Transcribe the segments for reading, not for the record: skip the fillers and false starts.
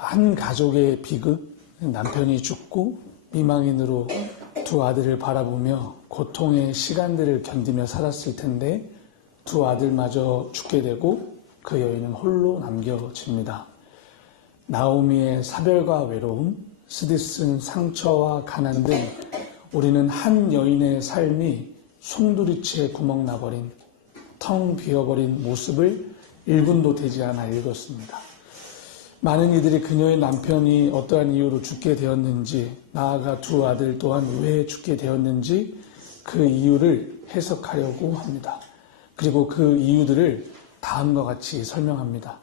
한 가족의 비극, 남편이 죽고 미망인으로 두 아들을 바라보며 고통의 시간들을 견디며 살았을 텐데 두 아들마저 죽게 되고 그 여인은 홀로 남겨집니다. 나오미의 사별과 외로움, 스디쓴 상처와 가난 등 우리는 한 여인의 삶이 송두리째 구멍 나버린, 텅 비어버린 모습을 1분도 되지 않아 읽었습니다. 많은 이들이 그녀의 남편이 어떠한 이유로 죽게 되었는지, 나아가 두 아들 또한 왜 죽게 되었는지 그 이유를 해석하려고 합니다. 그리고 그 이유들을 다음과 같이 설명합니다.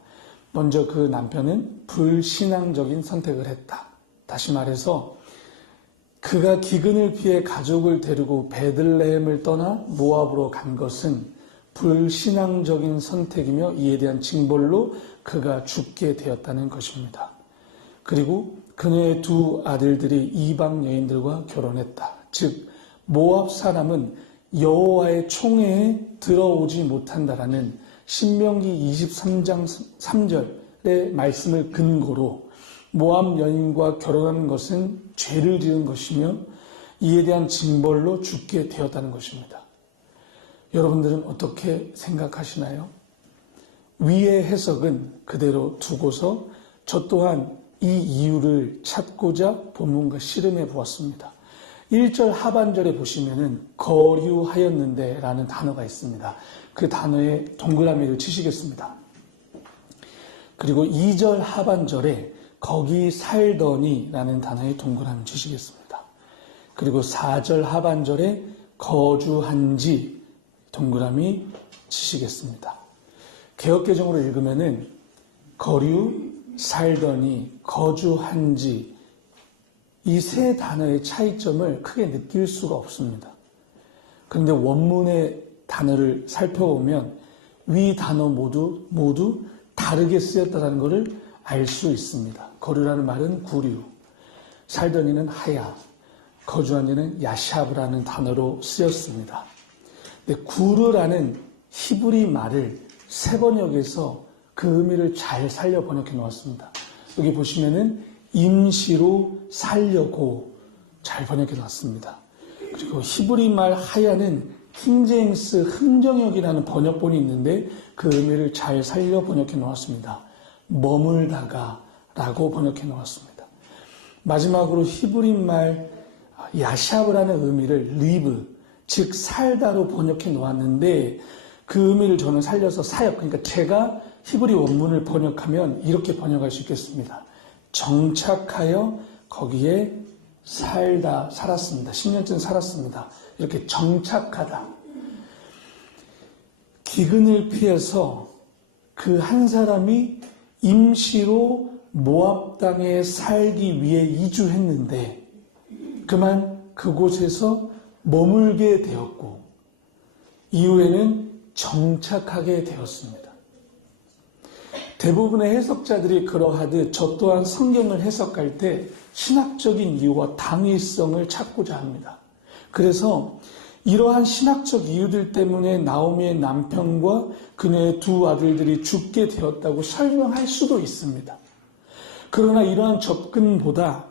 먼저 그 남편은 불신앙적인 선택을 했다. 다시 말해서 그가 기근을 피해 가족을 데리고 베들레헴을 떠나 모압으로 간 것은 불신앙적인 선택이며 이에 대한 징벌로 그가 죽게 되었다는 것입니다. 그리고 그녀의 두 아들들이 이방 여인들과 결혼했다. 즉 모압 사람은 여호와의 총회에 들어오지 못한다라는 신명기 23장 3절의 말씀을 근거로 모압 여인과 결혼한 것은 죄를 지은 것이며 이에 대한 징벌로 죽게 되었다는 것입니다. 여러분들은 어떻게 생각하시나요? 위의 해석은 그대로 두고서 저 또한 이 이유를 찾고자 본문과 씨름해 보았습니다. 1절 하반절에 보시면은 거류하였는데 라는 단어가 있습니다. 그 단어에 동그라미를 치시겠습니다. 그리고 2절 하반절에 거기 살더니 라는 단어에 동그라미 치시겠습니다. 그리고 4절 하반절에 거주한지 동그라미 치시겠습니다. 개역개정으로 읽으면은 거류, 살더니, 거주한지 이 세 단어의 차이점을 크게 느낄 수가 없습니다. 그런데 원문의 단어를 살펴보면 위 단어 모두 다르게 쓰였다는 것을 알 수 있습니다. 거류라는 말은 구류, 살더니는 하야, 거주한지는 야샤브라는 단어로 쓰였습니다. 근데 구르라는 히브리 말을 세 번역에서 그 의미를 잘 살려 번역해 놓았습니다. 여기 보시면은 임시로 살려고 잘 번역해 놨습니다. 그리고 히브리 말 하야는 킹제임스 흥정역이라는 번역본이 있는데 그 의미를 잘 살려 번역해 놓았습니다. 머물다가 라고 번역해 놓았습니다. 마지막으로 히브리 말 야샤브라는 의미를 리브, 즉 살다로 번역해 놓았는데 그 의미를 저는 살려서 사역, 그러니까 제가 히브리 원문을 번역하면 이렇게 번역할 수 있겠습니다. 정착하여 거기에 살았습니다. 10년쯤 살았습니다. 이렇게 정착하다. 기근을 피해서 그 한 사람이 임시로 모압 땅에 살기 위해 이주했는데 그만 그곳에서 머물게 되었고 이후에는 정착하게 되었습니다. 대부분의 해석자들이 그러하듯 저 또한 성경을 해석할 때 신학적인 이유와 당위성을 찾고자 합니다. 그래서 이러한 신학적 이유들 때문에 나오미의 남편과 그녀의 두 아들들이 죽게 되었다고 설명할 수도 있습니다. 그러나 이러한 접근보다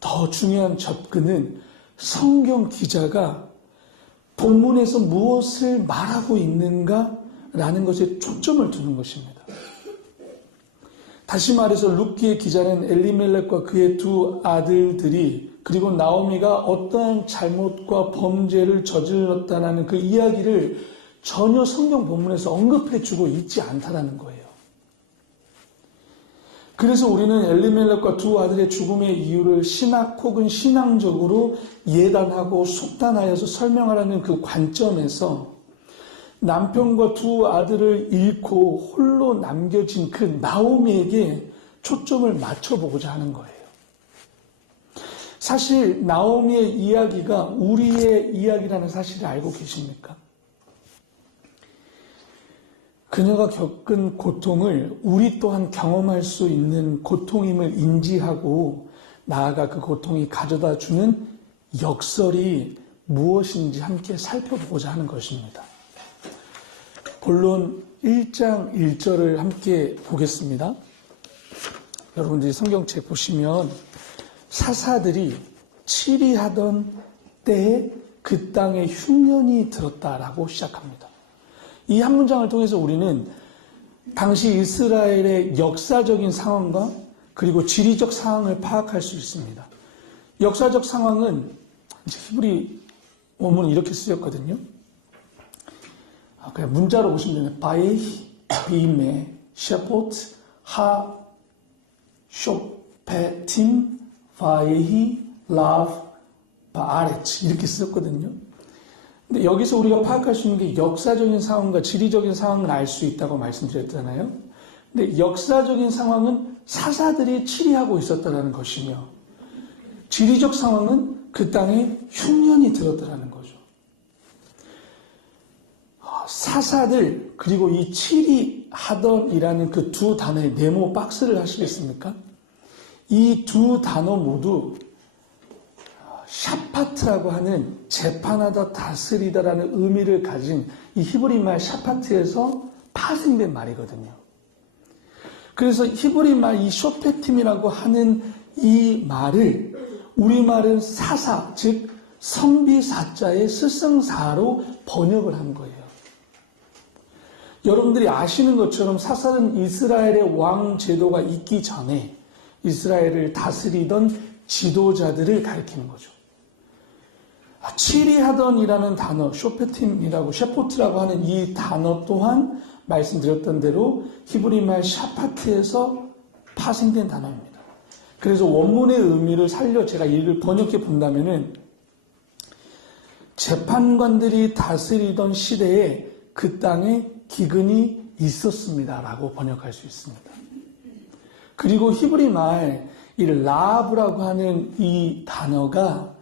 더 중요한 접근은 성경 기자가 본문에서 무엇을 말하고 있는가라는 것에 초점을 두는 것입니다. 다시 말해서 룻기의 기자는 엘리멜렉과 그의 두 아들들이 그리고 나오미가 어떠한 잘못과 범죄를 저질렀다는 그 이야기를 전혀 성경 본문에서 언급해주고 있지 않다는 거예요. 그래서 우리는 엘리멜렉과 두 아들의 죽음의 이유를 신학 혹은 신앙적으로 예단하고 속단하여서 설명하라는 그 관점에서 남편과 두 아들을 잃고 홀로 남겨진 그 나오미에게 초점을 맞춰보고자 하는 거예요. 사실 나오미의 이야기가 우리의 이야기라는 사실을 알고 계십니까? 그녀가 겪은 고통을 우리 또한 경험할 수 있는 고통임을 인지하고 나아가 그 고통이 가져다 주는 역설이 무엇인지 함께 살펴보고자 하는 것입니다. 본론 1장 1절을 함께 보겠습니다. 여러분들이 성경책 보시면 사사들이 치리하던 때에 그 땅에 흉년이 들었다라고 시작합니다. 이 한 문장을 통해서 우리는 당시 이스라엘의 역사적인 상황과 그리고 지리적 상황을 파악할 수 있습니다. 역사적 상황은 히브리 원문은 이렇게 쓰였거든요. 그냥 문자로 보시면 되는데 바에히 비메 셰포트 하 쇼페팀 바에히 라브 바아레츠 이렇게 쓰였거든요. 근데 여기서 우리가 파악할 수 있는 게 역사적인 상황과 지리적인 상황을 알 수 있다고 말씀드렸잖아요. 근데 역사적인 상황은 사사들이 치리하고 있었다는 것이며 지리적 상황은 그 땅에 흉년이 들었다는 거죠. 사사들 그리고 이 치리하던이라는 그 두 단어의 네모 박스를 하시겠습니까? 이 두 단어 모두 샤파트라고 하는 재판하다 다스리다라는 의미를 가진 이 히브리 말 샤파트에서 파생된 말이거든요. 그래서 히브리 말 이 쇼페팀이라고 하는 이 말을 우리말은 사사, 즉 선비사자의 스승사로 번역을 한 거예요. 여러분들이 아시는 것처럼 사사는 이스라엘의 왕 제도가 있기 전에 이스라엘을 다스리던 지도자들을 가리키는 거죠. 치리하던이라는 단어, 쇼페팀이라고, 셰포트라고 하는 이 단어 또한 말씀드렸던 대로 히브리 말 샤파트에서 파생된 단어입니다. 그래서 원문의 의미를 살려 제가 이를 번역해 본다면은 재판관들이 다스리던 시대에 그 땅에 기근이 있었습니다라고 번역할 수 있습니다. 그리고 히브리 말 이 라브라고 하는 이 단어가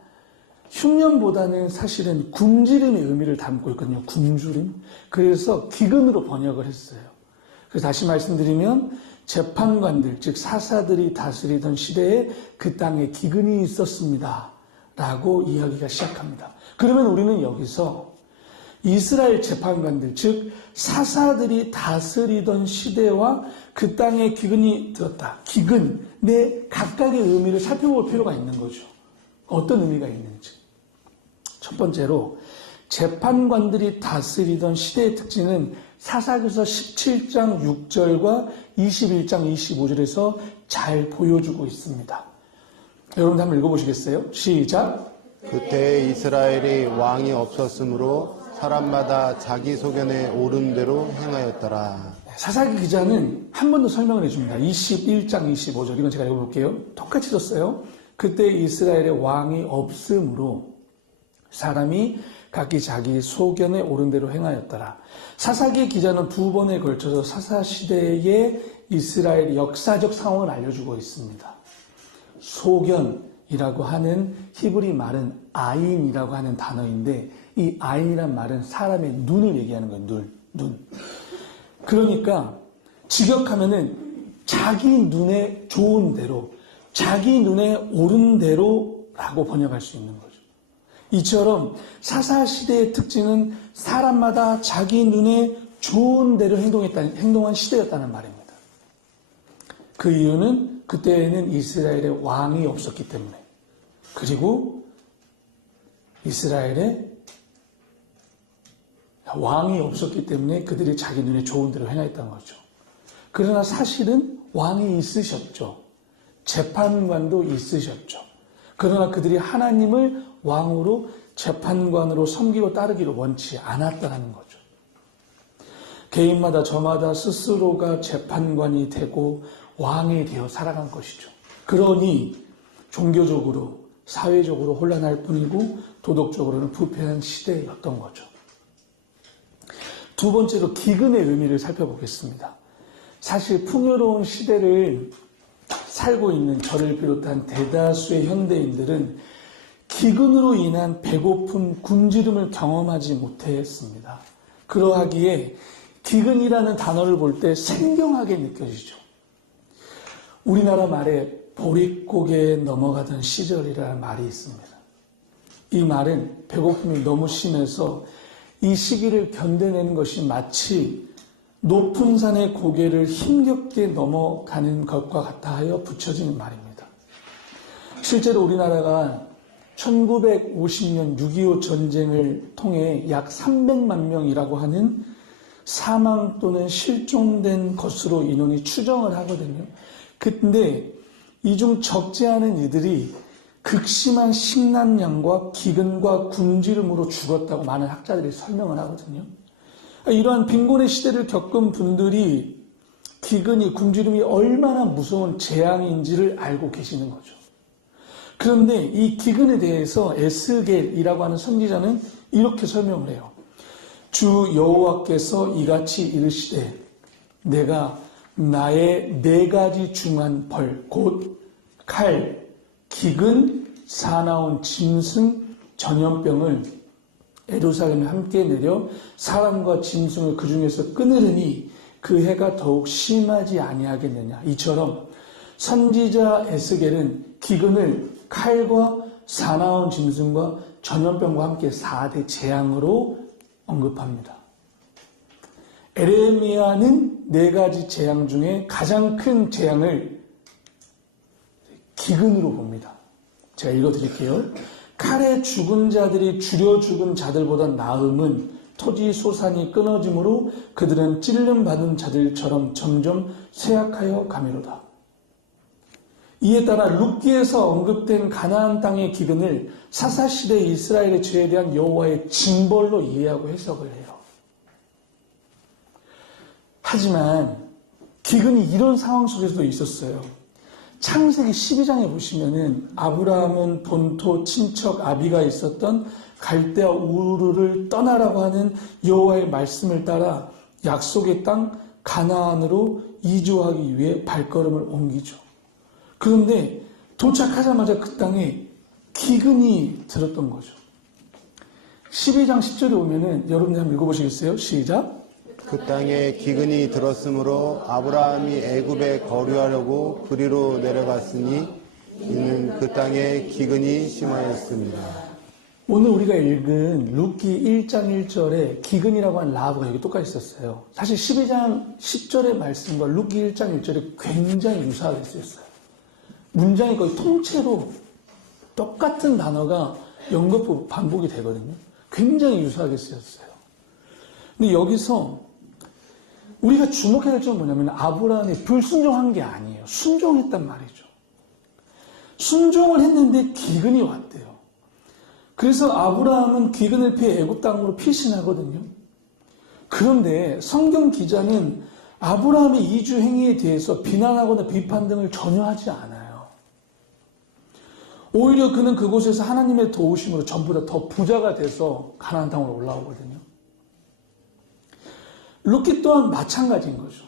흉년보다는 사실은 굶주림의 의미를 담고 있거든요. 굶주림. 그래서 기근으로 번역을 했어요. 그래서 다시 말씀드리면 재판관들, 즉 사사들이 다스리던 시대에 그 땅에 기근이 있었습니다. 라고 이야기가 시작합니다. 그러면 우리는 여기서 이스라엘 재판관들, 즉 사사들이 다스리던 시대와 그 땅에 기근이 들었다. 기근의 각각의 의미를 살펴볼 필요가 있는 거죠. 어떤 의미가 있는지. 첫 번째로 재판관들이 다스리던 시대의 특징은 사사기서 17장 6절과 21장 25절에서 잘 보여주고 있습니다. 여러분 한번 읽어보시겠어요? 시작. 그때 이스라엘이 왕이 없었으므로 사람마다 자기 소견에 옳은 대로 행하였더라. 사사기 기자는 한 번 더 설명을 해줍니다. 21장 25절 이건 제가 읽어볼게요. 똑같이 썼어요. 그때 이스라엘의 왕이 없으므로 사람이 각기 자기 소견에 옳은 대로 행하였더라. 사사기 기자는 두 번에 걸쳐서 사사시대의 이스라엘 역사적 상황을 알려주고 있습니다. 소견이라고 하는 히브리 말은 아인이라고 하는 단어인데 이 아인이란 말은 사람의 눈을 얘기하는 거예요. 눈. 그러니까 직역하면은 자기 눈에 좋은 대로, 자기 눈에 옳은 대로라고 번역할 수 있는 거죠. 이처럼 사사시대의 특징은 사람마다 자기 눈에 좋은 대로 행동한 시대였다는 말입니다. 그 이유는 그때에는 이스라엘의 왕이 없었기 때문에, 그리고 이스라엘에 왕이 없었기 때문에 그들이 자기 눈에 좋은 대로 행하였다는 거죠. 그러나 사실은 왕이 있으셨죠. 재판관도 있으셨죠. 그러나 그들이 하나님을 왕으로 재판관으로 섬기고 따르기를 원치 않았다는 거죠. 개인마다 저마다 스스로가 재판관이 되고 왕이 되어 살아간 것이죠. 그러니 종교적으로 사회적으로 혼란할 뿐이고 도덕적으로는 부패한 시대였던 거죠. 두 번째로 기근의 의미를 살펴보겠습니다. 사실 풍요로운 시대를 살고 있는 저를 비롯한 대다수의 현대인들은 기근으로 인한 배고픔, 굶주림을 경험하지 못했습니다. 그러하기에 기근이라는 단어를 볼 때 생경하게 느껴지죠. 우리나라 말에 보릿고개에 넘어가던 시절이라는 말이 있습니다. 이 말은 배고픔이 너무 심해서 이 시기를 견뎌내는 것이 마치 높은 산의 고개를 힘겹게 넘어가는 것과 같아 하여 붙여지는 말입니다. 실제로 우리나라가 1950년 6.25 전쟁을 통해 약 300만 명이라고 하는 사망 또는 실종된 것으로 인원이 추정을 하거든요. 근데 이 중 적지 않은 이들이 극심한 심란량과 기근과 굶주림으로 죽었다고 많은 학자들이 설명을 하거든요. 이러한 빈곤의 시대를 겪은 분들이 기근이, 굶주림이 얼마나 무서운 재앙인지를 알고 계시는 거죠. 그런데 이 기근에 대해서 에스겔이라고 하는 선지자는 이렇게 설명을 해요. 주 여호와께서 이같이 이르시되 내가 나의 4가지 중한 벌, 곧 칼, 기근, 사나운 짐승, 전염병을 예루살렘에 함께 내려 사람과 짐승을 그 중에서 끊으려니 그 해가 더욱 심하지 아니하겠느냐. 이처럼 선지자 에스겔은 기근을 칼과 사나운 짐승과 전염병과 함께 4대 재앙으로 언급합니다. 에레미야는 4가지 재앙 중에 가장 큰 재앙을 기근으로 봅니다. 제가 읽어드릴게요. 칼에 죽은 자들이 줄여 죽은 자들보다 나음은 토지 소산이 끊어짐으로 그들은 찔름 받은 자들처럼 점점 쇠약하여 가미로다. 이에 따라 룻기에서 언급된 가나안 땅의 기근을 사사시대 이스라엘의 죄에 대한 여호와의 징벌로 이해하고 해석을 해요. 하지만 기근이 이런 상황 속에서도 있었어요. 창세기 12장에 보시면은 아브라함은 본토 친척 아비가 있었던 갈대아 우르를 떠나라고 하는 여호와의 말씀을 따라 약속의 땅 가나안으로 이주하기 위해 발걸음을 옮기죠. 그런데 도착하자마자 그 땅에 기근이 들었던 거죠. 12장 10절에 오면은 여러분들 한번 읽어보시겠어요? 시작. 그 땅에 기근이 들었으므로 아브라함이 애굽에 거류하려고 그리로 내려갔으니 이는 그 땅에 기근이 심하였습니다. 오늘 우리가 읽은 룻기 1장 1절에 기근이라고 하는 라합과 여기 똑같이 썼어요. 사실 12장 10절의 말씀과 룻기 1장 1절이 굉장히 유사하게 쓰였어요. 문장이 거의 통째로 똑같은 단어가 연거푸 반복이 되거든요. 굉장히 유사하게 쓰였어요. 근데 여기서 우리가 주목해야 될 점은 뭐냐면 아브라함이 불순종한 게 아니에요. 순종했단 말이죠. 순종을 했는데 기근이 왔대요. 그래서 아브라함은 기근을 피해 애굽 땅으로 피신하거든요. 그런데 성경 기자는 아브라함의 이주 행위에 대해서 비난하거나 비판 등을 전혀 하지 않아요. 오히려 그는 그곳에서 하나님의 도우심으로 전보다 더 부자가 돼서 가나안 땅으로 올라오거든요. 룻기 또한 마찬가지인 거죠.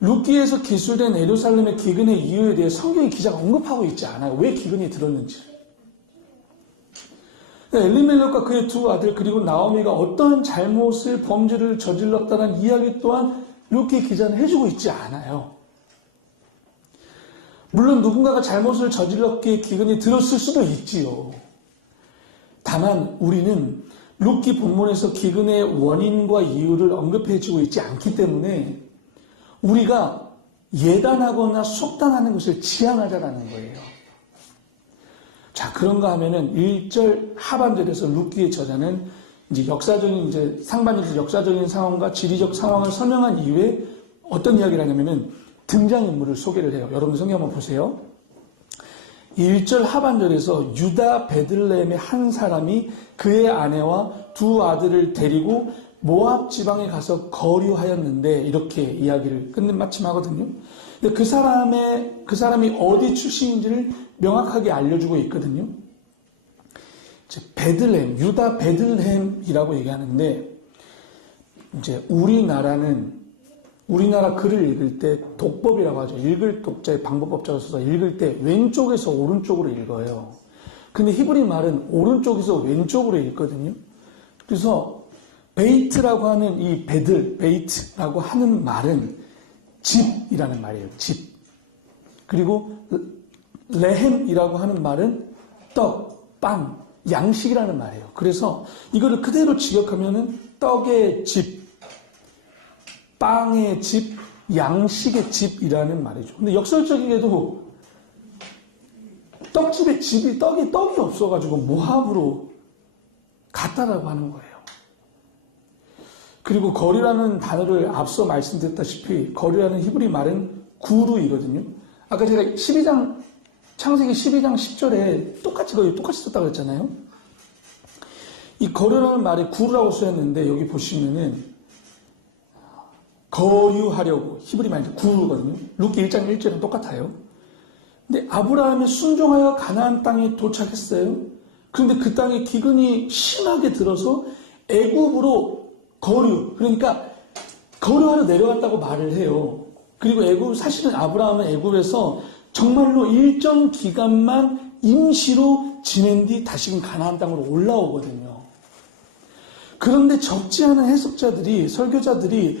룻기에서 기술된 예루살렘의 기근의 이유에 대해 성경의 기자가 언급하고 있지 않아요. 왜 기근이 들었는지. 엘리멜렉과 그의 2 아들 그리고 나오미가 어떤 잘못을 범죄를 저질렀다는 이야기 또한 룻기 기자는 해주고 있지 않아요. 물론 누군가가 잘못을 저질렀기에 기근이 들었을 수도 있지요. 다만 우리는 룻기 본문에서 기근의 원인과 이유를 언급해주고 있지 않기 때문에 우리가 예단하거나 속단하는 것을 지양하자라는 거예요. 자, 그런가 하면은 1절 하반절에서 룻기의 저자는 이제 역사적인 이제 상반절에서 역사적인 상황과 지리적 상황을 설명한 이후에 어떤 이야기를 하냐면은 등장인물을 소개를 해요. 여러분 성경 한번 보세요. 1절 하반절에서 유다 베들레헴의 한 사람이 그의 아내와 2 아들을 데리고 모압 지방에 가서 거류하였는데 이렇게 이야기를 마침하거든요. 근데 그 사람이 어디 출신인지를 명확하게 알려주고 있거든요. 베들레헴, 유다 베들레헴이라고 얘기하는데 이제 우리나라 글을 읽을 때 독법이라고 하죠. 읽을 독자의 방법법자가 써서 읽을 때 왼쪽에서 오른쪽으로 읽어요. 근데 히브리 말은 오른쪽에서 왼쪽으로 읽거든요. 그래서 베이트라고 하는 이 베이트라고 하는 말은 집이라는 말이에요. 집. 그리고 레헴이라고 하는 말은 떡, 빵, 양식이라는 말이에요. 그래서 이거를 그대로 직역하면은 떡의 집, 빵의 집, 양식의 집이라는 말이죠. 근데 역설적이게도 떡집에 떡이 없어가지고 모압으로 갔다라고 하는 거예요. 그리고 거리라는 단어를 앞서 말씀드렸다시피 거리라는 히브리 말은 구루이거든요. 아까 제가 창세기 12장 10절에 똑같이 썼다고 했잖아요. 이 거류라는 말에 구루라고 쓰였는데 여기 보시면은 거류하려고 히브리 말이 구루거든요. 룻기 1장 1절은 똑같아요. 근데 아브라함이 순종하여 가나안 땅에 도착했어요. 그런데 그 땅에 기근이 심하게 들어서 애굽으로 그러니까 거류하러 내려갔다고 말을 해요. 그리고 사실은 아브라함은 애굽에서 정말로 일정 기간만 임시로 지낸 뒤 다시금 가나안 땅으로 올라오거든요. 그런데 적지 않은 해석자들이, 설교자들이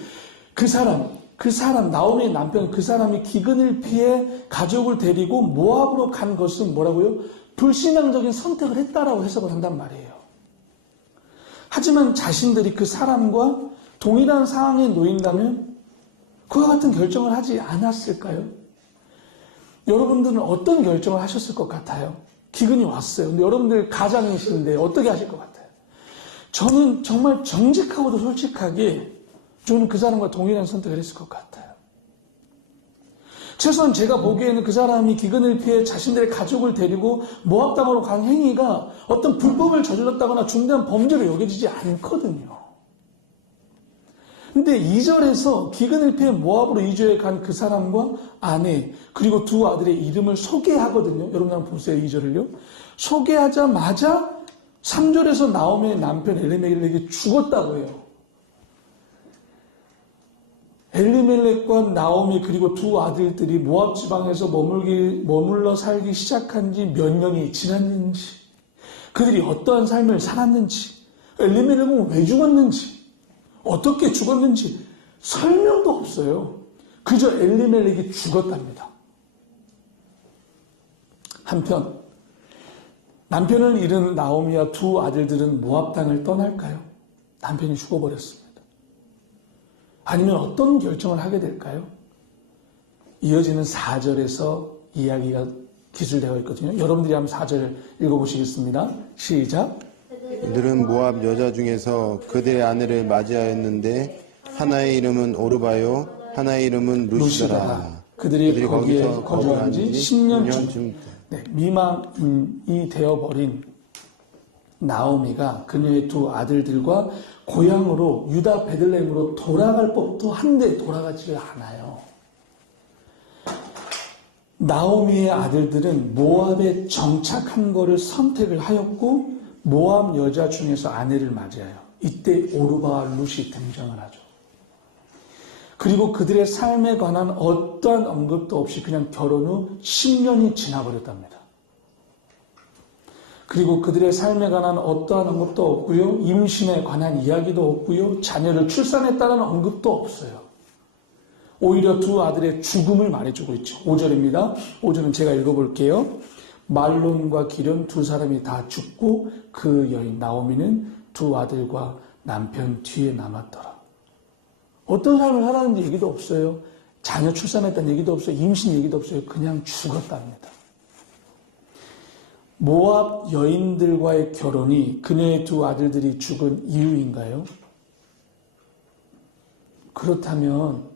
그 사람, 나오미의 남편 그 사람이 기근을 피해 가족을 데리고 모압으로 간 것은 뭐라고요? 불신앙적인 선택을 했다라고 해석을 한단 말이에요. 하지만 자신들이 그 사람과 동일한 상황에 놓인다면 그와 같은 결정을 하지 않았을까요? 여러분들은 어떤 결정을 하셨을 것 같아요? 기근이 왔어요. 근데 여러분들 가장이신데 어떻게 하실 것 같아요? 저는 정말 정직하고도 솔직하게 저는 그 사람과 동일한 선택을 했을 것 같아요. 최소한 제가 보기에는 그 사람이 기근을 피해 자신들의 가족을 데리고 모압 땅으로 간 행위가 어떤 불법을 저질렀다거나 중대한 범죄로 여겨지지 않거든요. 근데 2절에서 기근을 피해 모압으로 이주해 간 그 사람과 아내 그리고 두 아들의 이름을 소개하거든요. 여러분 한번 보세요. 2절을요. 소개하자마자 3절에서 나오미의 남편 엘리멜렉이 죽었다고 해요. 엘리멜렉과 나오미 그리고 두 아들들이 모압 지방에서 머물러 살기 시작한 지 몇 년이 지났는지, 그들이 어떠한 삶을 살았는지, 엘리멜렉은 왜 죽었는지, 어떻게 죽었는지 설명도 없어요. 그저 엘리멜렉이 죽었답니다. 한편 남편을 잃은 나오미와 두 아들들은 모압 땅을 떠날까요? 남편이 죽어버렸습니다. 아니면 어떤 결정을 하게 될까요? 이어지는 4절에서 이야기가 기술되어 있거든요. 여러분들이 한번 4절 읽어보시겠습니다. 시작. 그들은 모압 여자 중에서 그들의 아내를 맞이하였는데 하나의 이름은 오르바요 하나의 이름은 루시더라. 그들이 거기에 거주한 지 10년쯤 미망인이 되어버린 나오미가 그녀의 두 아들들과 고향으로 유다 베들레헴으로 돌아갈 법도 한데 돌아가지를 않아요. 나오미의 아들들은 모압에 정착한 것을 선택을 하였고 모압 여자 중에서 아내를 맞이해요. 이때 오르바와 룻이 등장을 하죠. 그리고 그들의 삶에 관한 어떠한 언급도 없이 그냥 결혼 후 10년이 지나버렸답니다. 그리고 그들의 삶에 관한 어떠한 언급도 없고요. 임신에 관한 이야기도 없고요. 자녀를 출산했다는 언급도 없어요. 오히려 두 아들의 죽음을 말해주고 있죠. 5절입니다. 5절은 제가 읽어볼게요. 말론과 기련 두 사람이 다 죽고 그 여인 나오미는 두 아들과 남편 뒤에 남았더라. 어떤 삶을 살았는지 얘기도 없어요. 자녀 출산했다는 얘기도 없어요. 임신 얘기도 없어요. 그냥 죽었답니다. 모압 여인들과의 결혼이 그녀의 두 아들들이 죽은 이유인가요? 그렇다면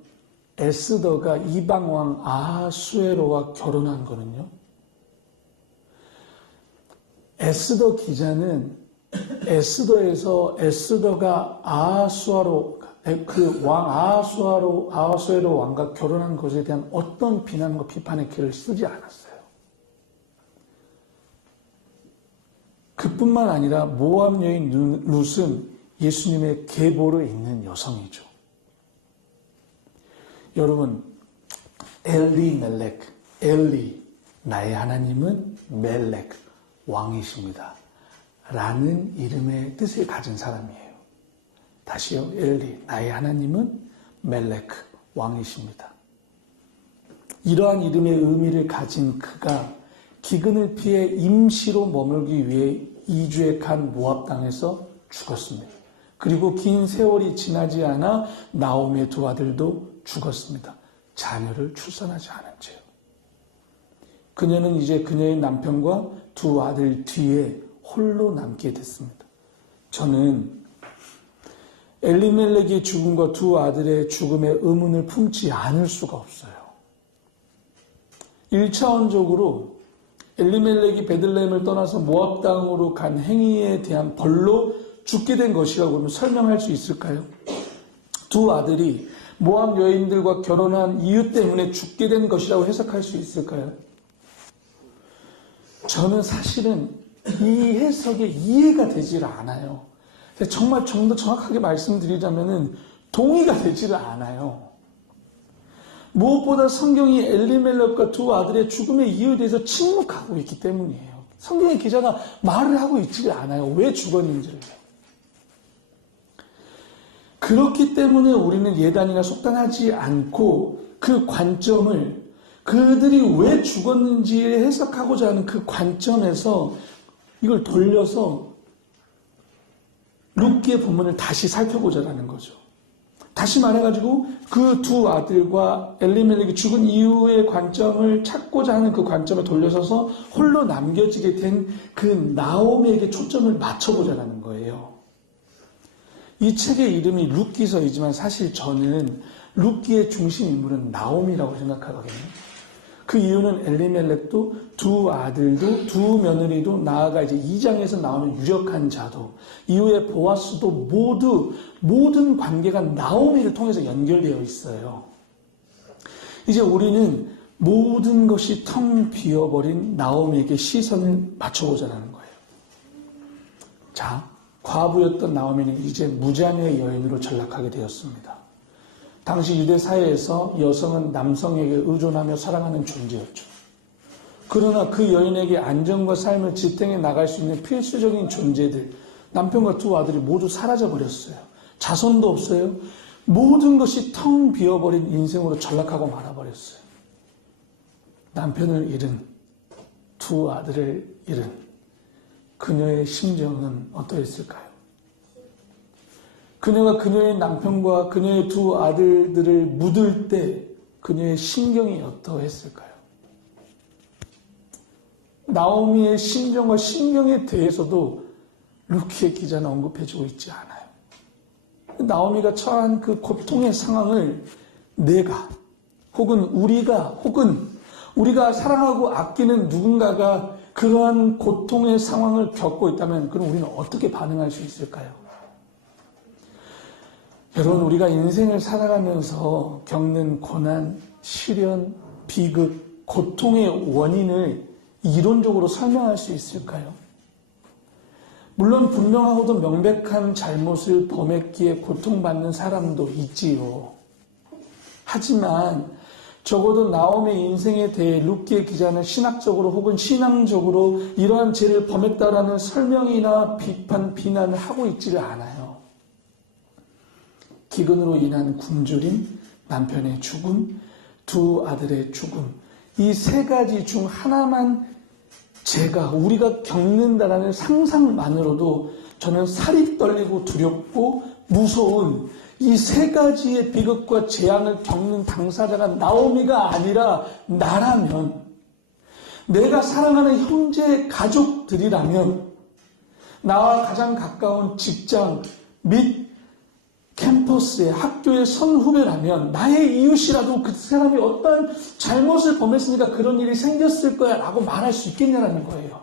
에스더가 이방왕 아하수에로와 결혼한 거는요? 에스더 기자는 에스더가 아하수에로 왕과 결혼한 것에 대한 어떤 비난과 비판의 글을 쓰지 않았어요. 그뿐만 아니라 모압 여인 룻은 예수님의 계보로 있는 여성이죠. 여러분, 엘리멜렉, 나의 하나님은 멜렉, 왕이십니다. 라는 이름의 뜻을 가진 사람이에요. 다시요, 나의 하나님은 멜렉, 왕이십니다. 이러한 이름의 의미를 가진 그가 기근을 피해 임시로 머물기 위해 이주해 간 모압 땅에서 죽었습니다. 그리고 긴 세월이 지나지 않아 나오미의 두 아들도 죽었습니다. 자녀를 출산하지 않은 채요. 그녀는 이제 그녀의 남편과 두 아들 뒤에 홀로 남게 됐습니다. 저는 엘리멜렉의 죽음과 두 아들의 죽음의 의문을 품지 않을 수가 없어요. 1차원적으로 엘리멜렉이 베들레헴을 떠나서 모압 땅으로 간 행위에 대한 벌로 죽게 된 것이라고 하면 설명할 수 있을까요? 두 아들이 모압 여인들과 결혼한 이유 때문에 죽게 된 것이라고 해석할 수 있을까요? 저는 사실은 이 해석에 이해가 되질 않아요. 정말 좀 더 정확하게 말씀드리자면 동의가 되지를 않아요. 무엇보다 성경이 엘리멜렉과 두 아들의 죽음의 이유에 대해서 침묵하고 있기 때문이에요. 성경의 기자가 말을 하고 있지를 않아요. 왜 죽었는지를. 그렇기 때문에 우리는 예단이나 속단하지 않고 그 관점을 그들이 왜 죽었는지 해석하고자 하는 그 관점에서 이걸 돌려서 룻기의 본문을 다시 살펴보자 하는 거죠. 다시 말해가지고 그 두 아들과 엘리멜렉이 죽은 이유의 관점을 찾고자 하는 그 관점을 돌려서서 홀로 남겨지게 된 그 나오미에게 초점을 맞춰보자는 거예요. 이 책의 이름이 룻기서이지만 사실 저는 룻기의 중심 인물은 나오미라고 생각하거든요. 그 이유는 엘리멜렉도 두 아들도 두 며느리도 나아가 이제 2장에서 나오는 유력한 자도 이후에 보아스도 모두 모든 관계가 나오미를 통해서 연결되어 있어요. 이제 우리는 모든 것이 텅 비어버린 나오미에게 시선을 맞춰보자는 거예요. 자, 과부였던 나오미는 이제 무자녀의 여인으로 전락하게 되었습니다. 당시 유대 사회에서 여성은 남성에게 의존하며 살아가는 존재였죠. 그러나 그 여인에게 안정과 삶을 지탱해 나갈 수 있는 필수적인 존재들, 남편과 두 아들이 모두 사라져버렸어요. 자손도 없어요. 모든 것이 텅 비어버린 인생으로 전락하고 말아버렸어요. 남편을 잃은, 두 아들을 잃은 그녀의 심정은 어떠했을까요? 그녀가 그녀의 남편과 그녀의 두 아들들을 묻을 때 그녀의 심경이 어떠했을까요? 나오미의 심정과 심경에 대해서도 루키의 기자는 언급해주고 있지 않아요. 나오미가 처한 그 고통의 상황을 내가 혹은 우리가 사랑하고 아끼는 누군가가 그러한 고통의 상황을 겪고 있다면 그럼 우리는 어떻게 반응할 수 있을까요? 여러분, 우리가 인생을 살아가면서 겪는 고난, 시련, 비극, 고통의 원인을 이론적으로 설명할 수 있을까요? 물론 분명하고도 명백한 잘못을 범했기에 고통받는 사람도 있지요. 하지만 적어도 나오미의 인생에 대해 룻기의 기자는 신학적으로 혹은 신앙적으로 이러한 죄를 범했다라는 설명이나 비판, 비난을 하고 있지를 않아요. 기근으로 인한 굶주림, 남편의 죽음, 두 아들의 죽음, 이 세 가지 중 하나만 죄가 우리가 겪는다라는 상상만으로도 저는 살이 떨리고 두렵고 무서운 이 세 가지의 비극과 재앙을 겪는 당사자가 나오미가 아니라 나라면, 내가 사랑하는 형제 가족들이라면, 나와 가장 가까운 직장 및 캠퍼스의 학교의 선후배라면, 나의 이웃이라도 그 사람이 어떤 잘못을 범했으니까 그런 일이 생겼을 거야 라고 말할 수 있겠냐라는 거예요.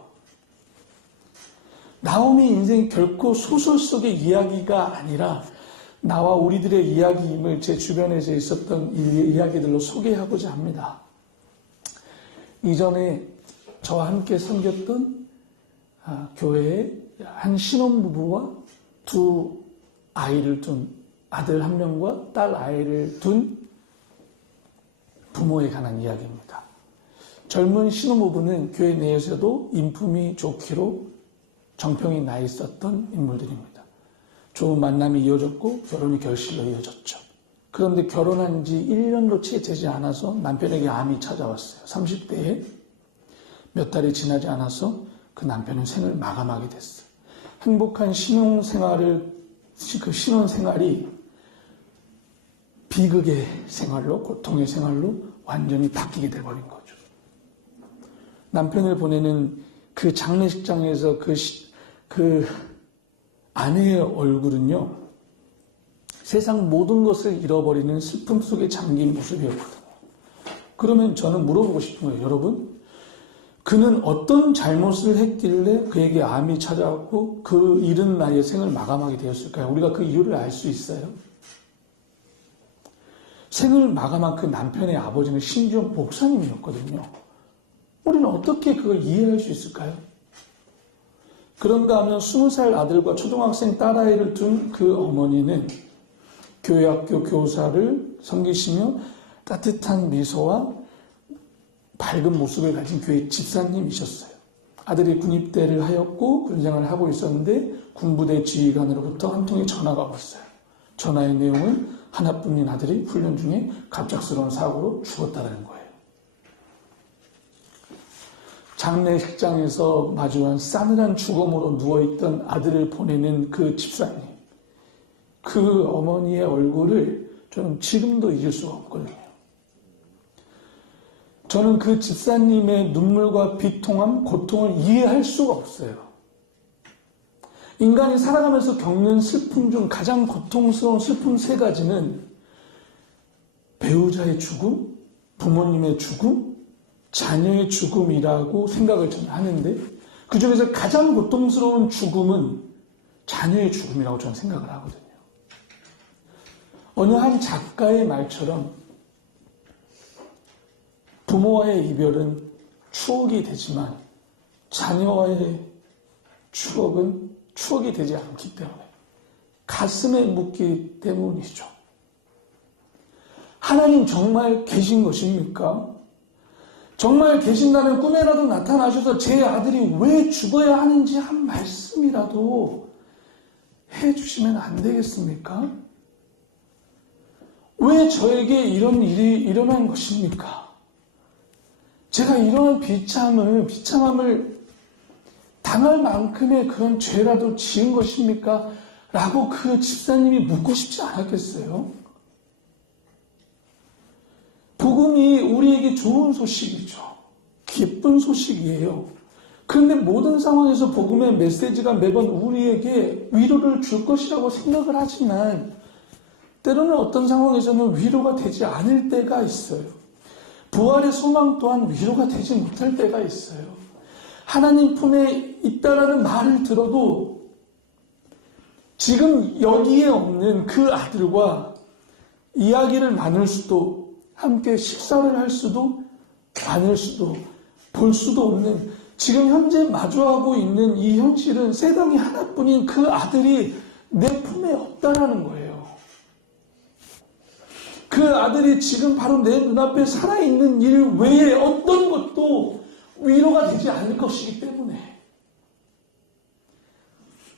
나오미 인생이 결코 소설 속의 이야기가 아니라 나와 우리들의 이야기임을 제 주변에서 있었던 이야기들로 소개하고자 합니다. 이전에 저와 함께 섬겼던 교회의 한 신혼부부와 두 아이를 둔 아들 한 명과 딸 아이를 둔 부모에 관한 이야기입니다. 젊은 신혼부부는 교회 내에서도 인품이 좋기로 정평이 나 있었던 인물들입니다. 좋은 만남이 이어졌고 결혼이 결실로 이어졌죠. 그런데 결혼한 지 1년도 채 되지 않아서 남편에게 암이 찾아왔어요. 30대에 몇 달이 지나지 않아서 그 남편은 생을 마감하게 됐어요. 행복한 신혼생활을 그 신혼 생활이 비극의 생활로, 고통의 생활로 완전히 바뀌게 돼버린 거죠. 남편을 보내는 그 장례식장에서 그 아내의 얼굴은요, 세상 모든 것을 잃어버리는 슬픔 속에 잠긴 모습이었거든요. 그러면 저는 물어보고 싶은 거예요. 여러분, 그는 어떤 잘못을 했길래 그에게 암이 찾아왔고 그 이른 나이에 생을 마감하게 되었을까요? 우리가 그 이유를 알 수 있어요? 생을 마감한 그 남편의 아버지는 심지어 목사님이었거든요. 우리는 어떻게 그걸 이해할 수 있을까요? 그런가 하면 20살 아들과 초등학생 딸아이를 둔 그 어머니는 교회학교 교사를 섬기시며 따뜻한 미소와 밝은 모습을 가진 교회 집사님이셨어요. 아들이 군입대를 하였고 군생활을 하고 있었는데 군부대 지휘관으로부터 한 통의 전화가 왔어요. 전화의 내용은 하나뿐인 아들이 훈련 중에 갑작스러운 사고로 죽었다는 거예요. 장례식장에서 마주한 싸늘한 죽음으로 누워있던 아들을 보내는 그 집사님, 그 어머니의 얼굴을 저는 지금도 잊을 수가 없거든요. 저는 그 집사님의 눈물과 비통함, 고통을 이해할 수가 없어요. 인간이 살아가면서 겪는 슬픔 중 가장 고통스러운 슬픔 세 가지는 배우자의 죽음, 부모님의 죽음, 자녀의 죽음이라고 생각을 저는 하는데 그 중에서 가장 고통스러운 죽음은 자녀의 죽음이라고 저는 생각을 하거든요. 어느 한 작가의 말처럼 부모와의 이별은 추억이 되지만 자녀와의 추억은 추억이 되지 않기 때문에 가슴에 묻기 때문이죠. 하나님 정말 계신 것입니까? 정말 계신다는 꿈에라도 나타나셔서 제 아들이 왜 죽어야 하는지 한 말씀이라도 해주시면 안 되겠습니까? 왜 저에게 이런 일이 일어난 것입니까? 제가 이러한 비참함을 당할 만큼의 그런 죄라도 지은 것입니까? 라고 그 집사님이 묻고 싶지 않았겠어요? 복음이 우리에게 좋은 소식이죠. 기쁜 소식이에요. 그런데 모든 상황에서 복음의 메시지가 매번 우리에게 위로를 줄 것이라고 생각을 하지만 때로는 어떤 상황에서는 위로가 되지 않을 때가 있어요. 부활의 소망 또한 위로가 되지 못할 때가 있어요. 하나님 품에 있다라는 말을 들어도 지금 여기에 없는 그 아들과 이야기를 나눌 수도 함께 식사를 할 수도 나눌 수도 볼 수도 없는 지금 현재 마주하고 있는 이 현실은 세상에 하나뿐인 그 아들이 내 품에 없다라는 거예요. 그 아들이 지금 바로 내 눈앞에 살아있는 일 외에 어떤 것도 위로가 되지 않을 것이기 때문에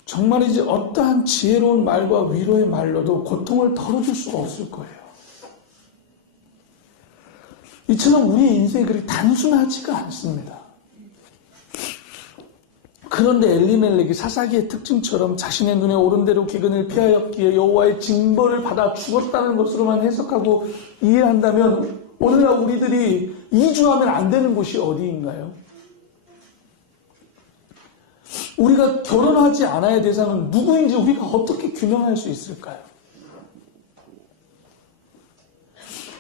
정말이지 어떠한 지혜로운 말과 위로의 말로도 고통을 덜어줄 수가 없을 거예요. 이처럼 우리의 인생이 그렇게 단순하지가 않습니다. 그런데 엘리멜렉이 사사기의 특징처럼 자신의 눈에 오른 대로 기근을 피하였기에 여호와의 징벌을 받아 죽었다는 것으로만 해석하고 이해한다면 오늘날 우리들이 이주하면 안 되는 곳이 어디인가요? 우리가 결혼하지 않아야 대상은 누구인지 우리가 어떻게 규명할 수 있을까요?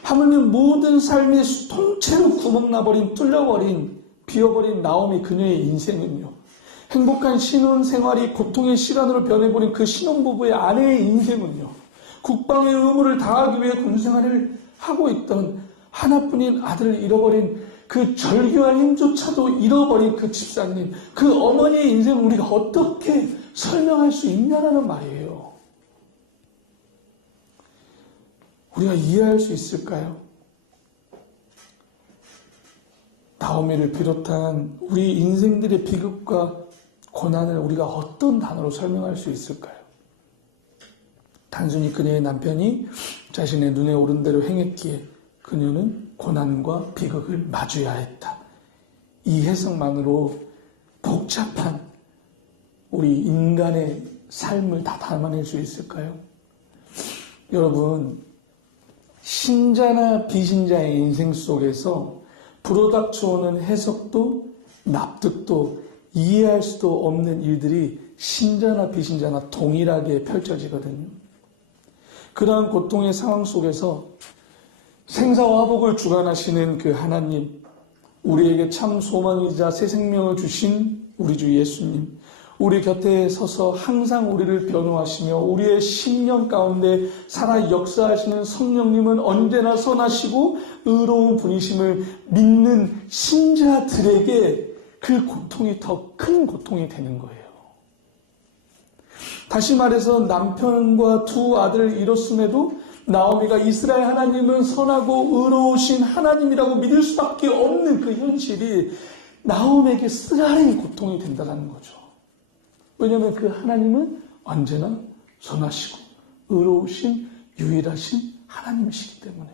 하물며 모든 삶의 통째로 구멍나버린, 뚫려버린, 비어버린 나오미 그녀의 인생은요. 행복한 신혼 생활이 고통의 시간으로 변해버린 그 신혼부부의 아내의 인생은요. 국방의 의무를 다하기 위해 군생활을 하고 있던 하나뿐인 아들을 잃어버린 그 절규할 힘조차도 잃어버린 그 집사님, 그 어머니의 인생을 우리가 어떻게 설명할 수 있냐라는 말이에요. 우리가 이해할 수 있을까요? 나오미를 비롯한 우리 인생들의 비극과 고난을 우리가 어떤 단어로 설명할 수 있을까요? 단순히 그녀의 남편이 자신의 눈에 오른 대로 행했기에 그녀는 고난과 비극을 마주해야 했다. 이 해석만으로 복잡한 우리 인간의 삶을 다 담아낼 수 있을까요? 여러분, 신자나 비신자의 인생 속에서 불어닥쳐오는 해석도 납득도 이해할 수도 없는 일들이 신자나 비신자나 동일하게 펼쳐지거든요. 그러한 고통의 상황 속에서 생사와 화복을 주관하시는 그 하나님, 우리에게 참 소망이자 새 생명을 주신 우리 주 예수님, 우리 곁에 서서 항상 우리를 변호하시며 우리의 심령 가운데 살아 역사하시는 성령님은 언제나 선하시고 의로운 분이심을 믿는 신자들에게 그 고통이 더 큰 고통이 되는 거예요. 다시 말해서 남편과 두 아들을 잃었음에도 나오미가 이스라엘 하나님은 선하고 의로우신 하나님이라고 믿을 수밖에 없는 그 현실이 나오미에게 쓰라린 고통이 된다는 거죠. 왜냐하면 그 하나님은 언제나 선하시고 의로우신 유일하신 하나님이시기 때문에.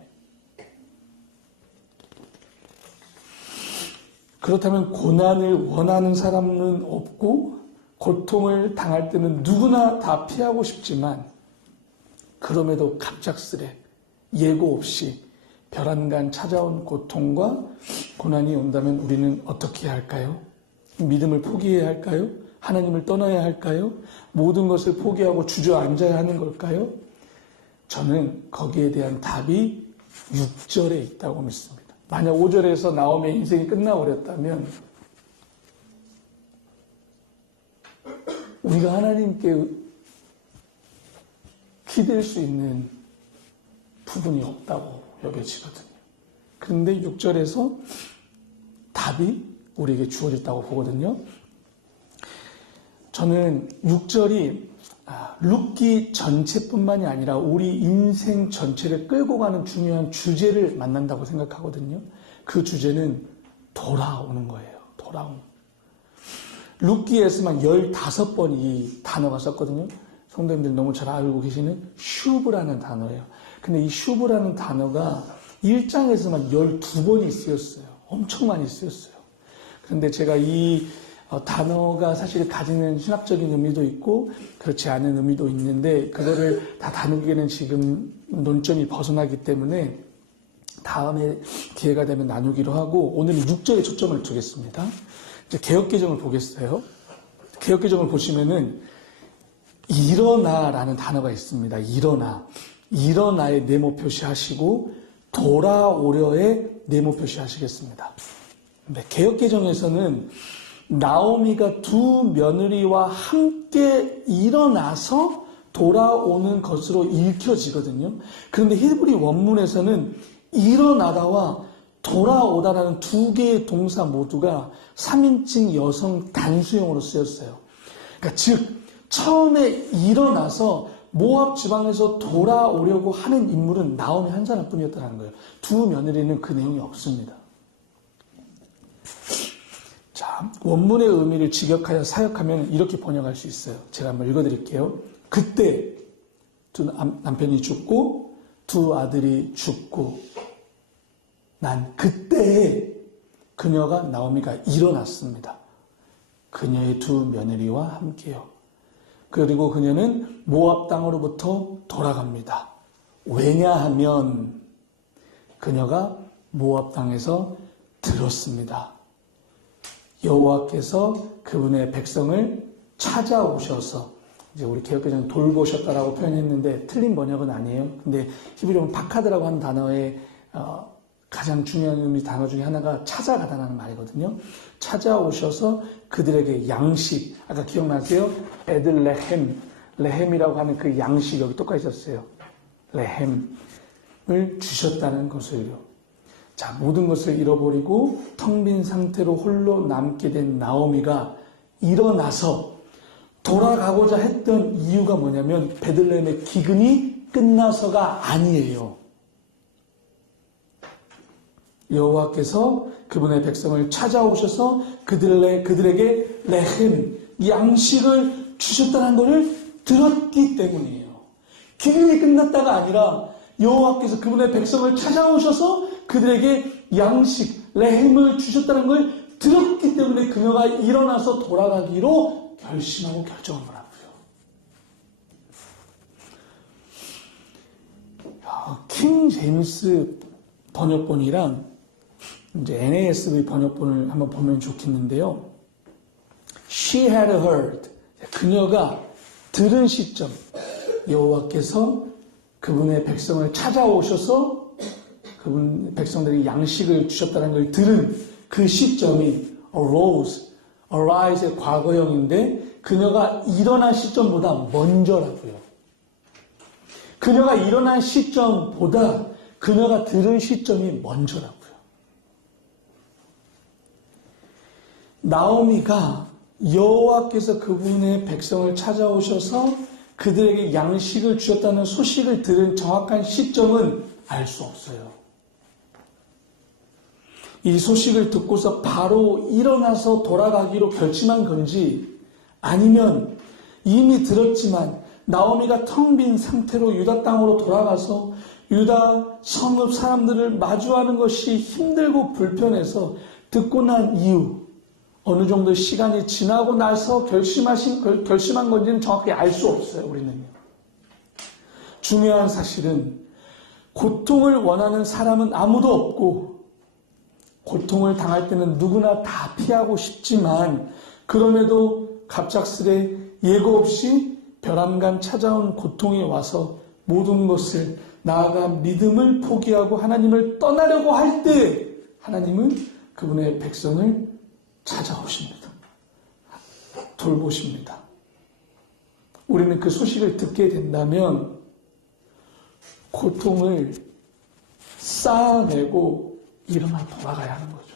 그렇다면 고난을 원하는 사람은 없고 고통을 당할 때는 누구나 다 피하고 싶지만 그럼에도 갑작스레 예고 없이 별안간 찾아온 고통과 고난이 온다면 우리는 어떻게 해야 할까요? 믿음을 포기해야 할까요? 하나님을 떠나야 할까요? 모든 것을 포기하고 주저앉아야 하는 걸까요? 저는 거기에 대한 답이 6절에 있다고 믿습니다. 만약 5절에서 나오미의 인생이 끝나버렸다면 우리가 하나님께 기댈 수 있는 부분이 없다고 여겨지거든요. 그런데 6절에서 답이 우리에게 주어졌다고 보거든요. 저는 6절이 룻기 전체뿐만이 아니라 우리 인생 전체를 끌고 가는 중요한 주제를 만난다고 생각하거든요. 그 주제는 돌아오는 거예요. 돌아오는. 룻기에서만 15번 이 단어가 썼거든요. 성도님들 너무 잘 알고 계시는 슈브라는 단어예요. 근데 이 슈브라는 단어가 1장에서만 12번이 쓰였어요. 엄청 많이 쓰였어요. 그런데 제가 이 단어가 사실 가지는 신학적인 의미도 있고 그렇지 않은 의미도 있는데 그거를 다 다루기에는 지금 논점이 벗어나기 때문에 다음에 기회가 되면 나누기로 하고 오늘은 6절에 초점을 두겠습니다. 이제 개역개정을 보겠어요. 개역개정을 보시면은 일어나라는 단어가 있습니다. 일어나의 네모 표시하시고 돌아오려의 네모 표시하시겠습니다. 네, 개역개정에서는 나오미가 두 며느리와 함께 일어나서 돌아오는 것으로 읽혀지거든요. 그런데 히브리 원문에서는 일어나다와 돌아오다라는 두 개의 동사 모두가 3인칭 여성 단수형으로 쓰였어요. 그러니까 즉 처음에 일어나서 모압 지방에서 돌아오려고 하는 인물은 나오미 한 사람뿐이었다는 거예요. 두 며느리는 그 내용이 없습니다. 자, 원문의 의미를 직역하여 사역하면 이렇게 번역할 수 있어요. 제가 한번 읽어드릴게요. 그때 두 남편이 죽고 두 아들이 죽고 난 그때에 그녀가 나오미가 일어났습니다. 그녀의 두 며느리와 함께요. 그리고 그녀는 모압 땅으로부터 돌아갑니다. 왜냐하면 그녀가 모압 땅에서 들었습니다. 여호와께서 그분의 백성을 찾아오셔서 이제 우리 개역개정은 돌보셨다라고 표현했는데 틀린 번역은 아니에요. 근데 히브리어는 바카드라고 하는 단어의 가장 중요한 의미 단어 중에 하나가 찾아가다라는 말이거든요. 찾아오셔서 그들에게 양식, 아까 기억나세요? 레헴이라고 하는 그 양식 여기 똑같이 있었어요. 레헴을 주셨다는 것을요. 자, 모든 것을 잃어버리고 텅 빈 상태로 홀로 남게 된 나오미가 일어나서 돌아가고자 했던 이유가 뭐냐면 베들레헴의 기근이 끝나서가 아니에요. 여호와께서 그분의 백성을 찾아오셔서 그들에게 레헴, 양식을 주셨다는 것을 들었기 때문이에요. 기근이 끝났다가 아니라 여호와께서 그분의 백성을 찾아오셔서 그들에게 양식, 레헴을 주셨다는 걸 들었기 때문에 그녀가 일어나서 돌아가기로 결심하고 결정한 거라고요. 킹 제임스 번역본이랑 이제 NASB 번역본을 한번 보면 좋겠는데요. She had heard. 그녀가 들은 시점. 여호와께서 그분의 백성을 찾아오셔서 그분 백성들이 양식을 주셨다는 걸 들은 그 시점이 arise의 과거형인데 그녀가 일어난 시점보다 먼저라고요. 그녀가 일어난 시점보다 그녀가 들은 시점이 먼저라고요. 나오미가 여호와께서 그분의 백성을 찾아오셔서 그들에게 양식을 주셨다는 소식을 들은 정확한 시점은 알 수 없어요. 이 소식을 듣고서 바로 일어나서 돌아가기로 결심한 건지 아니면 이미 들었지만 나오미가 텅 빈 상태로 유다 땅으로 돌아가서 유다 성읍 사람들을 마주하는 것이 힘들고 불편해서 듣고 난 이후 어느 정도 시간이 지나고 나서 결심한 건지는 정확히 알 수 없어요, 우리는요. 중요한 사실은 고통을 원하는 사람은 아무도 없고 고통을 당할 때는 누구나 다 피하고 싶지만 그럼에도 갑작스레 예고 없이 벼랑간 찾아온 고통이 와서 모든 것을 나아가 믿음을 포기하고 하나님을 떠나려고 할 때 하나님은 그분의 백성을 찾아오십니다. 돌보십니다. 우리는 그 소식을 듣게 된다면 고통을 쌓아내고 일어나 돌아가야 하는 거죠.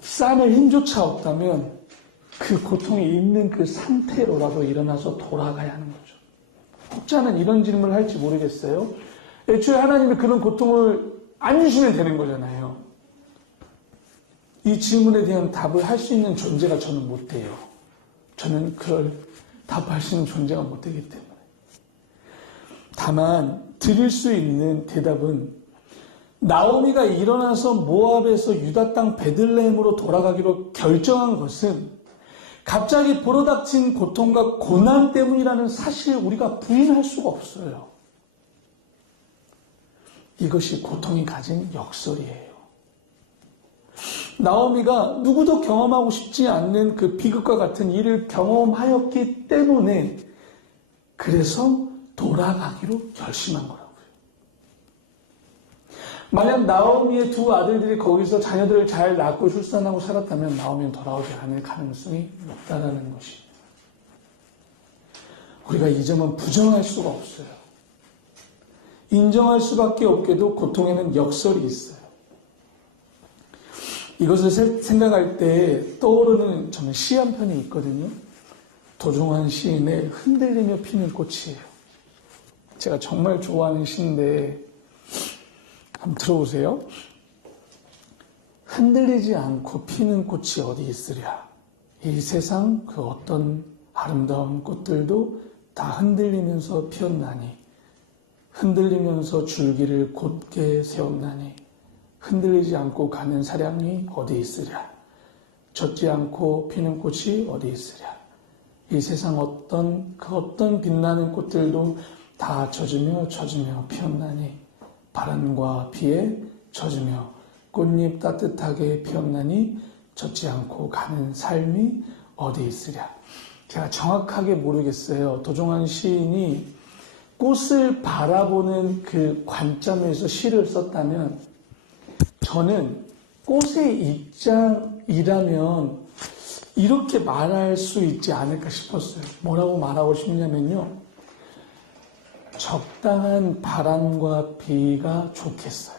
쌓아낼 힘조차 없다면 그 고통이 있는 그 상태로라도 일어나서 돌아가야 하는 거죠. 혹자는 이런 질문을 할지 모르겠어요. 애초에 하나님이 그런 고통을 안 주시면 되는 거잖아요. 이 질문에 대한 답을 할 수 있는 존재가 저는 못 돼요. 저는 그걸 답할 수 있는 존재가 못 되기 때문에. 다만 드릴 수 있는 대답은 나오미가 일어나서 모압에서 유다 땅 베들레헴으로 돌아가기로 결정한 것은 갑자기 불어닥친 고통과 고난 때문이라는 사실을 우리가 부인할 수가 없어요. 이것이 고통이 가진 역설이에요. 나오미가 누구도 경험하고 싶지 않는 그 비극과 같은 일을 경험하였기 때문에 그래서 돌아가기로 결심한 거라고요. 만약 나오미의 두 아들들이 거기서 자녀들을 잘 낳고 출산하고 살았다면 나오미는 돌아오지 않을 가능성이 높다는 것입니다. 우리가 이 점은 부정할 수가 없어요. 인정할 수밖에 없게도 고통에는 역설이 있어요. 이것을 생각할 때 떠오르는 저는 시 한 편이 있거든요. 도종환 시인의 흔들리며 피는 꽃이에요. 제가 정말 좋아하는 시인데 한번 들어보세요. 흔들리지 않고 피는 꽃이 어디 있으랴. 이 세상 그 어떤 아름다운 꽃들도 다 흔들리면서 피었나니 흔들리면서 줄기를 곧게 세웠나니 흔들리지 않고 가는 사량이 어디 있으랴. 젖지 않고 피는 꽃이 어디 있으랴. 이 세상 어떤 빛나는 꽃들도 다 젖으며 피었나니 바람과 비에 젖으며 꽃잎 따뜻하게 피었나니 젖지 않고 가는 삶이 어디 있으랴. 제가 정확하게 모르겠어요. 도종환 시인이 꽃을 바라보는 그 관점에서 시를 썼다면 저는 꽃의 입장이라면 이렇게 말할 수 있지 않을까 싶었어요. 뭐라고 말하고 싶냐면요. 적당한 바람과 비가 좋겠어요.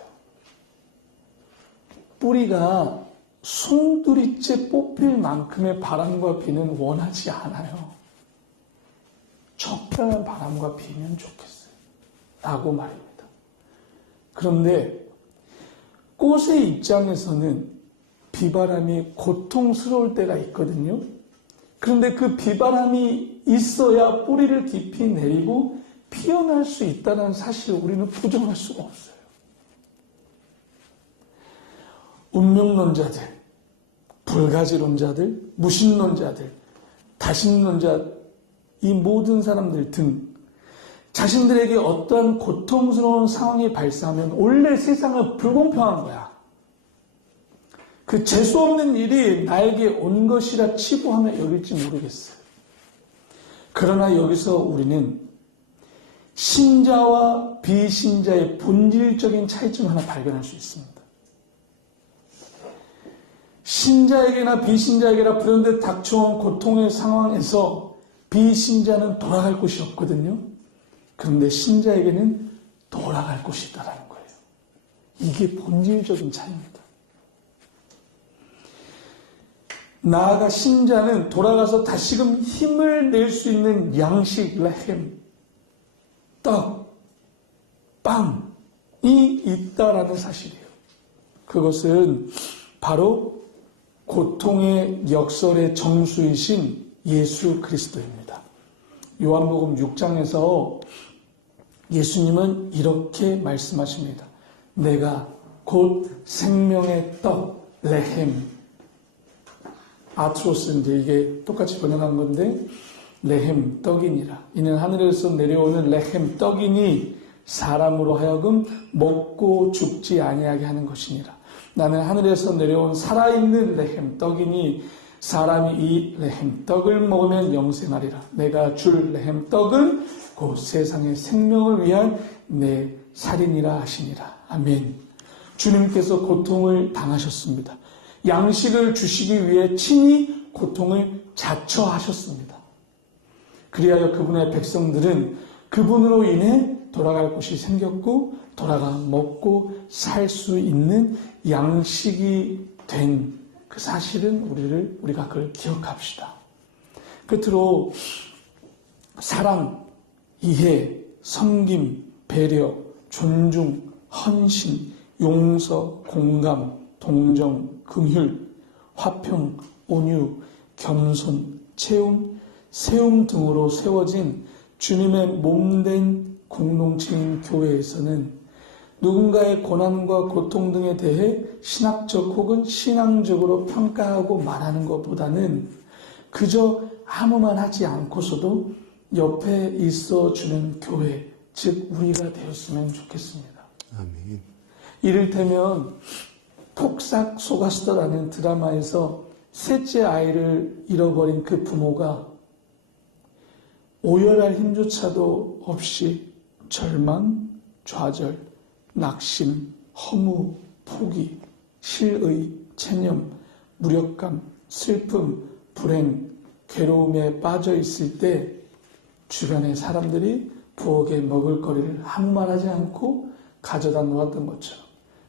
뿌리가 송두리째 뽑힐 만큼의 바람과 비는 원하지 않아요. 적당한 바람과 비면 좋겠어요. 라고 말입니다. 그런데 꽃의 입장에서는 비바람이 고통스러울 때가 있거든요. 그런데 그 비바람이 있어야 뿌리를 깊이 내리고 피어날 수 있다는 사실을 우리는 부정할 수가 없어요. 운명론자들, 불가지론자들, 무신론자들, 다신론자 이 모든 사람들 등 자신들에게 어떠한 고통스러운 상황이 발생하면 원래 세상은 불공평한 거야. 그 재수 없는 일이 나에게 온 것이라 치부하며 여길지 모르겠어요. 그러나 여기서 우리는 신자와 비신자의 본질적인 차이점 하나 발견할 수 있습니다. 신자에게나 비신자에게나 그런데 닥쳐온 고통의 상황에서 비신자는 돌아갈 곳이 없거든요. 그런데 신자에게는 돌아갈 곳이 있다는 거예요. 이게 본질적인 차이입니다. 나아가 신자는 돌아가서 다시금 힘을 낼 수 있는 양식, 레헴, 떡, 빵이 있다라는 사실이에요. 그것은 바로 고통의 역설의 정수이신 예수 그리스도입니다. 요한복음 6장에서 예수님은 이렇게 말씀하십니다. 내가 곧 생명의 떡, 레헴. 아트로스, 이제 이게 똑같이 번역한 건데, 레헴, 떡이니라. 이는 하늘에서 내려오는 레헴, 떡이니 사람으로 하여금 먹고 죽지 아니하게 하는 것이니라. 나는 하늘에서 내려온 살아있는 레헴, 떡이니 사람이 이 레헴, 떡을 먹으면 영생하리라. 내가 줄 레헴, 떡은 곧 세상의 생명을 위한 내 살이니라 하시니라. 아멘. 주님께서 고통을 당하셨습니다. 양식을 주시기 위해 친히 고통을 자처하셨습니다. 그리하여 그분의 백성들은 그분으로 인해 돌아갈 곳이 생겼고 돌아가 먹고 살 수 있는 양식이 된 그 사실은 우리가 그걸 기억합시다. 끝으로 사랑, 이해, 섬김, 배려, 존중, 헌신, 용서, 공감, 동정, 긍휼, 화평, 온유, 겸손, 채움, 세움 등으로 세워진 주님의 몸된 공동체인 교회에서는 누군가의 고난과 고통 등에 대해 신학적 혹은 신앙적으로 평가하고 말하는 것보다는 그저 아무 말 하지 않고서도 옆에 있어주는 교회, 즉 우리가 되었으면 좋겠습니다. 아멘. 이를테면 폭삭 속았수다라는 드라마에서 셋째 아이를 잃어버린 그 부모가 오열할 힘조차도 없이 절망, 좌절, 낙심, 허무, 포기, 실의, 체념, 무력감, 슬픔, 불행, 괴로움에 빠져 있을 때 주변의 사람들이 부엌에 먹을거리를 아무 말하지 않고 가져다 놓았던 것처럼,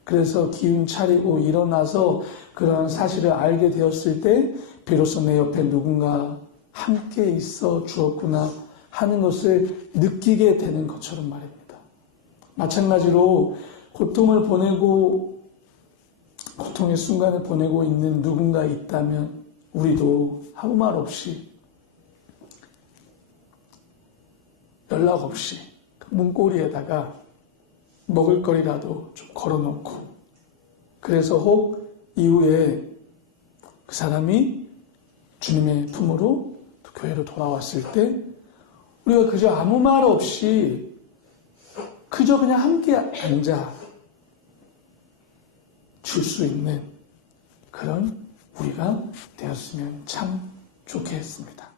그래서 기운 차리고 일어나서 그런 사실을 알게 되었을 때 비로소 내 옆에 누군가 함께 있어 주었구나 하는 것을 느끼게 되는 것처럼 말입니다. 마찬가지로 고통을 보내고 고통의 순간을 보내고 있는 누군가 있다면 우리도 아무 말 없이 연락 없이 문고리에다가 먹을거리라도 좀 걸어놓고, 그래서 혹 이후에 그 사람이 주님의 품으로 또 교회로 돌아왔을 때 우리가 그저 아무 말 없이 그저 그냥 함께 앉아 줄 수 있는 그런 우리가 되었으면 참 좋겠습니다.